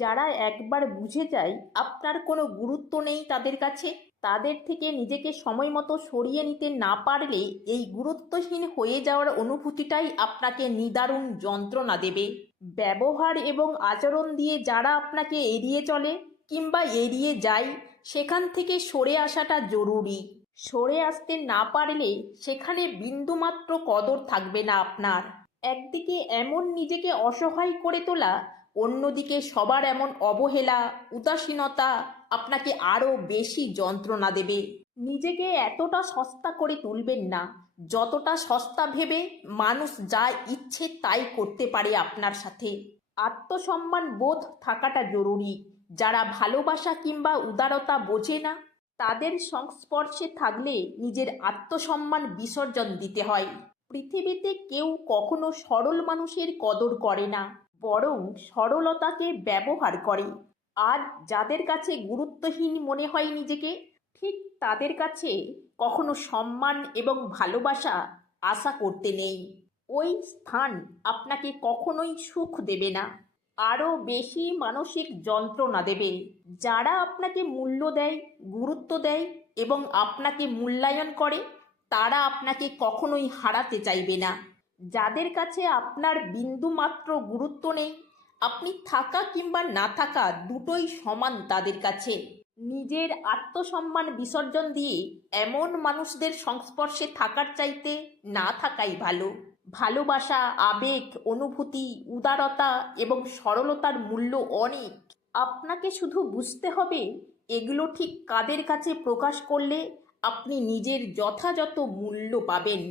যারা একবার বুঝে যায় আপনার কোনো গুরুত্ব নেই তাদের কাছে, তাদের থেকে নিজেকে সময় মতো সরিয়ে নিতে না পারলে এই গুরুত্বহীন হয়ে যাওয়ার অনুভূতিটাই আপনাকে নিদারুণ যন্ত্রণা দেবে। ব্যবহার এবং আচরণ দিয়ে যারা আপনাকে এড়িয়ে চলে কিংবা এড়িয়ে যায়, সেখান থেকে সরে আসাটা জরুরি। সরে আসতে না পারলে সেখানে বিন্দুমাত্র কদর থাকবে না আপনার। একদিকে এমন নিজেকে অসহায় করে তোলা, অন্যদিকে সবার এমন অবহেলা, উদাসীনতা আপনাকে আরও বেশি যন্ত্রণা দেবে। নিজেকে এতটা সস্তা করে তুলবেন না যতটা সস্তা ভেবে মানুষ যা ইচ্ছে তাই করতে পারে আপনার সাথে। আত্মসম্মান বোধ থাকাটা জরুরি। যারা ভালোবাসা কিংবা উদারতা বোঝে না, তাদের সংস্পর্শে থাকলে নিজের আত্মসম্মান বিসর্জন দিতে হয়। পৃথিবীতে কেউ কখনো সরল মানুষের কদর করে না, বরং সরলতাকে ব্যবহার করে। আর যাদের কাছে গুরুত্বহীন মনে হয় নিজেকে, ঠিক তাদের কাছে কখনো সম্মান এবং ভালোবাসা আশা করতে নেই। ওই স্থান আপনাকে কখনোই সুখ দেবে না, আরও বেশি মানসিক যন্ত্রণা দেবে। যারা আপনাকে মূল্য দেয়, গুরুত্ব দেয় এবং আপনাকে মূল্যায়ন করে, তারা আপনাকে কখনোই হারাতে চাইবে না। যাদের কাছে আপনার বিন্দুমাত্র গুরুত্ব নেই, আপনি থাকা কিংবা না থাকা দুটোই সমান তাদের কাছে। নিজের আত্মসম্মান বিসর্জন দিয়ে এমন মানুষদের সংস্পর্শে থাকার চাইতে না থাকাই ভালো। ভালোবাসা, আবেগ, অনুভূতি, উদারতা এবং সরলতার মূল্য অনেক। আপনাকে শুধু বুঝতে হবে এগুলো ঠিক কাদের কাছে প্রকাশ করলে আপনি নিজের যথাযথ মূল্য পাবেন।